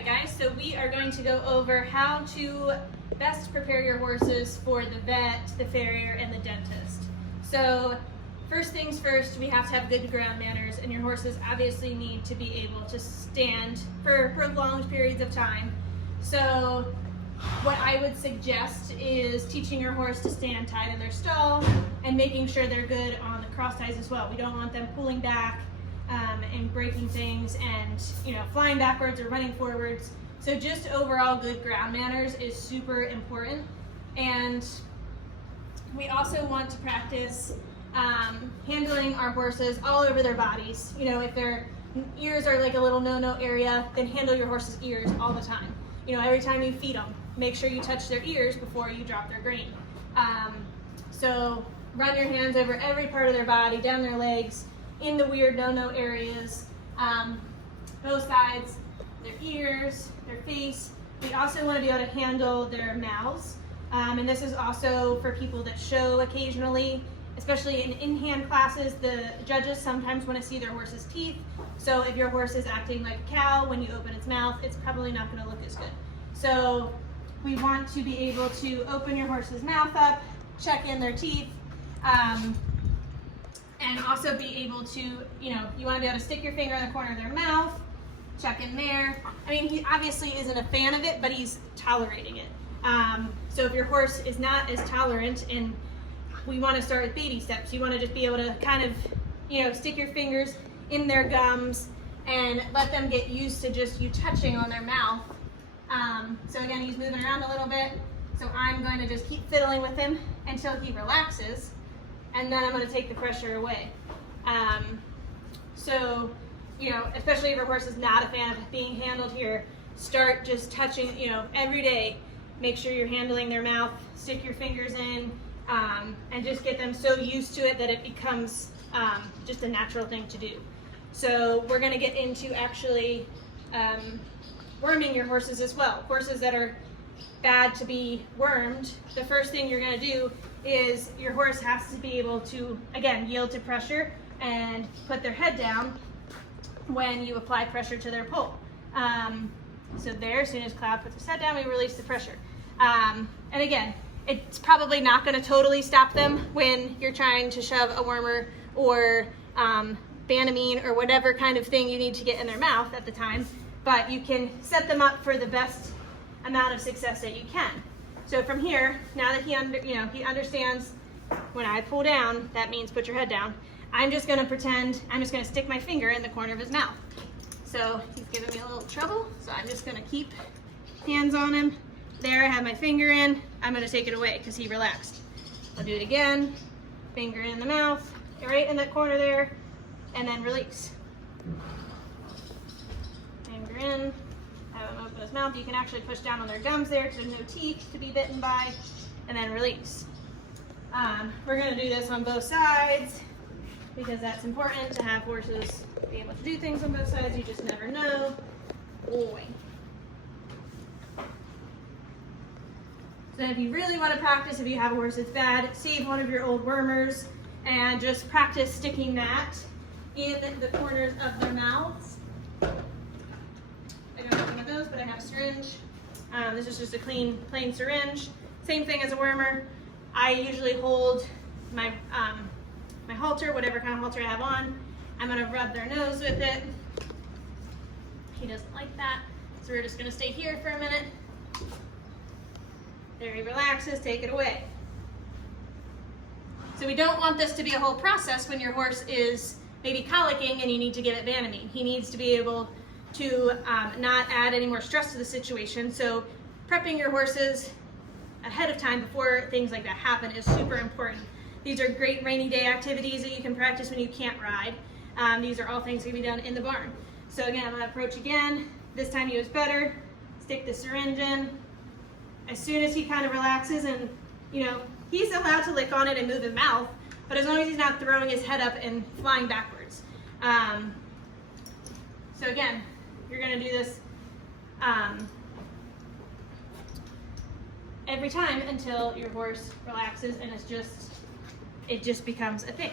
right, guys, so we are going to go over how to best prepare your horses for the vet, the farrier, and the dentist. So first things first, we have to have good ground manners, and your horses obviously need to be able to stand for prolonged periods of time. So what I would suggest is teaching your horse to stand tied in their stall and making sure they're good on the cross ties as well. We don't want them pulling back and breaking things and flying backwards or running forwards. So just overall good ground manners is super important. And we also want to practice handling our horses all over their bodies. If their ears are like a little no-no area, then handle your horse's ears all the time. Every time you feed them, make sure you touch their ears before you drop their grain. So run your hands over every part of their body, down their legs, in the weird no-no areas, both sides, their ears, their face. We also want to be able to handle their mouths. And this is also for people that show occasionally, especially in in-hand classes. The judges sometimes want to see their horse's teeth. So if your horse is acting like a cow when you open its mouth, it's probably not going to look as good. So we want to be able to open your horse's mouth up, check in their teeth, and also be able to, you want to be able to stick your finger in the corner of their mouth, check in there. I mean, he obviously isn't a fan of it, but he's tolerating it. So if your horse is not as tolerant, and we want to start with baby steps, you want to just be able to kind of, stick your fingers in their gums and let them get used to just you touching on their mouth. So again, he's moving around a little bit. So I'm going to just keep fiddling with him until he relaxes, and then I'm going to take the pressure away. So, especially if your horse is not a fan of being handled here, start just touching, every day. Make sure you're handling their mouth, stick your fingers in, and just get them so used to it that it becomes just a natural thing to do. So we're going to get into actually worming your horses as well. Horses that are bad to be wormed, the first thing you're going to do is your horse has to be able to, again, yield to pressure and put their head down when you apply pressure to their poll. So there, as soon as Cloud puts his head down, we release the pressure. And again, it's probably not going to totally stop them when you're trying to shove a wormer or Banamine or whatever kind of thing you need to get in their mouth at the time, but you can set them up for the best amount of success that you can. So from here, now that he understands when I pull down, that means put your head down. I'm just going to pretend I'm just going to stick my finger in the corner of his mouth. So he's giving me a little trouble, so I'm just going to keep hands on him. There, I have my finger in. I'm going to take it away because he relaxed. I'll do it again. Finger in the mouth, right in that corner there, and then release. Finger in. Have him open his mouth. You can actually push down on their gums there because there's no teeth to be bitten by, and then release. We're going to do this on both sides because that's important to have horses be able to do things on both sides. You just never know. Boy. So if you really want to practice, if you have a horse that's bad, save one of your old wormers and just practice sticking that in the corners of their mouths. I don't have one of those, but I have a syringe. This is just a clean, plain syringe. Same thing as a wormer. I usually hold my my halter, whatever kind of halter I have on. I'm going to rub their nose with it. He doesn't like that, so we're just going to stay here for a minute. There he relaxes, take it away. So we don't want this to be a whole process when your horse is maybe colicking and you need to give it Banamine. He needs to be able to not add any more stress to the situation. So prepping your horses ahead of time before things like that happen is super important. These are great rainy day activities that you can practice when you can't ride. These are all things that can be done in the barn. So again, I'm going to approach again. This time he was better. Stick the syringe in. As soon as he kind of relaxes and, he's allowed to lick on it and move his mouth, but as long as he's not throwing his head up and flying backwards. So again, you're going to do this every time until your horse relaxes and it just becomes a thing.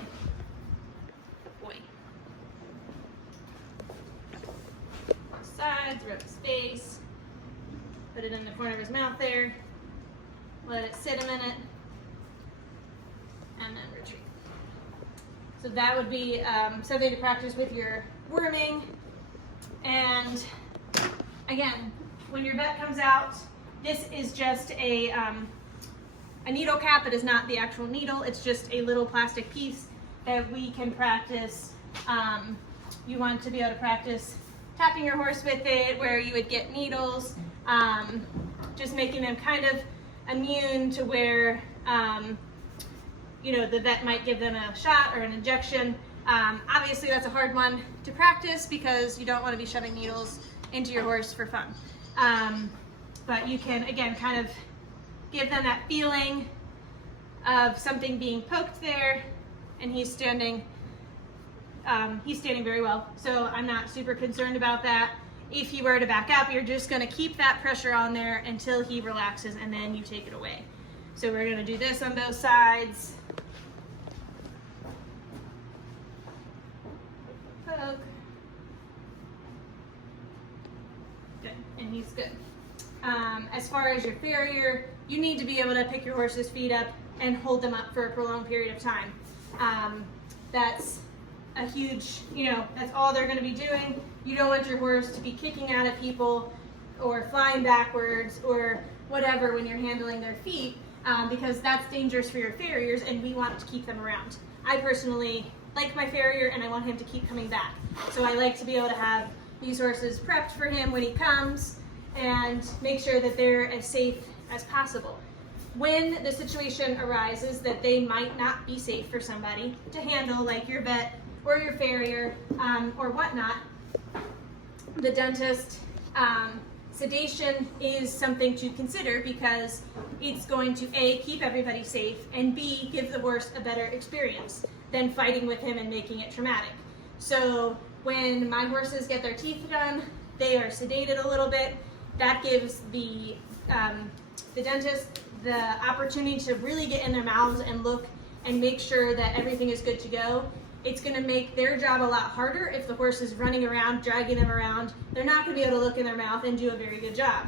Boy. Side. sides, rub his face, put it in the corner of his mouth there, let it sit a minute, and then retreat. So that would be something to practice with your worming. And again, when your vet comes out, this is just a needle cap. It is not the actual needle. It's just a little plastic piece that we can practice. You want to be able to practice tapping your horse with it, where you would get needles, just making them kind of immune to where the vet might give them a shot or an injection. Obviously that's a hard one to practice because you don't want to be shoving needles into your horse for fun. But you can, again, kind of give them that feeling of something being poked there, and he's standing very well. So I'm not super concerned about that. If he were to back up, you're just going to keep that pressure on there until he relaxes, and then you take it away. So we're going to do this on both sides. Poke. Good, and he's good. As far as your farrier, you need to be able to pick your horse's feet up and hold them up for a prolonged period of time. That's a huge, that's all they're going to be doing. You don't want your horse to be kicking out at people or flying backwards or whatever when you're handling their feet, because that's dangerous for your farriers, and we want to keep them around. I personally like my farrier, and I want him to keep coming back. So I like to be able to have these horses prepped for him when he comes and make sure that they're as safe as possible. When the situation arises that they might not be safe for somebody to handle, like your vet or your farrier or whatnot, the dentist, sedation is something to consider, because it's going to A, keep everybody safe, and B, give the horse a better experience than fighting with him and making it traumatic. So when my horses get their teeth done, they are sedated a little bit. That gives the dentist the opportunity to really get in their mouths and look and make sure that everything is good to go. It's going to make their job a lot harder if the horse is running around, dragging them around. They're not going to be able to look in their mouth and do a very good job.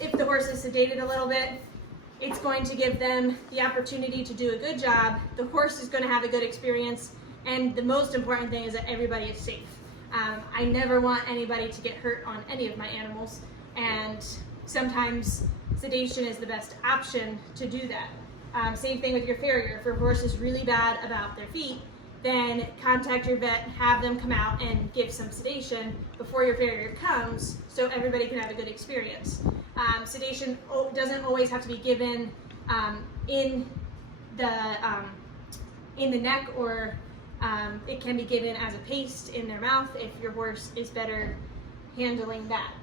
If the horse is sedated a little bit, it's going to give them the opportunity to do a good job. The horse is going to have a good experience, and the most important thing is that everybody is safe. I never want anybody to get hurt on any of my animals, and sometimes sedation is the best option to do that. Same thing with your farrier. If your horse is really bad about their feet, then contact your vet, have them come out and give some sedation before your farrier comes, so everybody can have a good experience. Sedation doesn't always have to be given in the neck, or it can be given as a paste in their mouth if your horse is better handling that.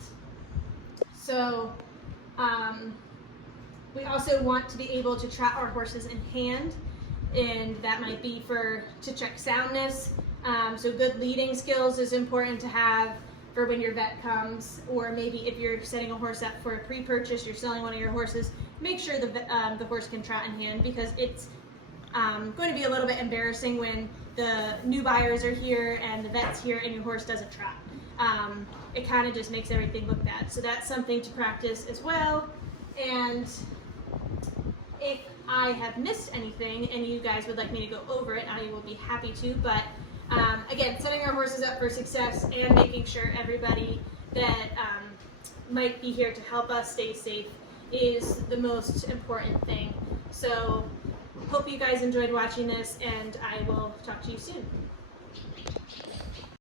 So we also want to be able to trot our horses in hand, and that might be to check soundness. So good leading skills is important to have for when your vet comes, or maybe if you're setting a horse up for a pre-purchase, you're selling one of your horses, make sure the horse can trot in hand, because it's going to be a little bit embarrassing when the new buyers are here and the vet's here and your horse doesn't trot. It kind of just makes everything look bad. So that's something to practice as well. And if I have missed anything and you guys would like me to go over it, I will be happy to. But again, setting our horses up for success and making sure everybody that might be here to help us stay safe is the most important thing. So hope you guys enjoyed watching this, and I will talk to you soon.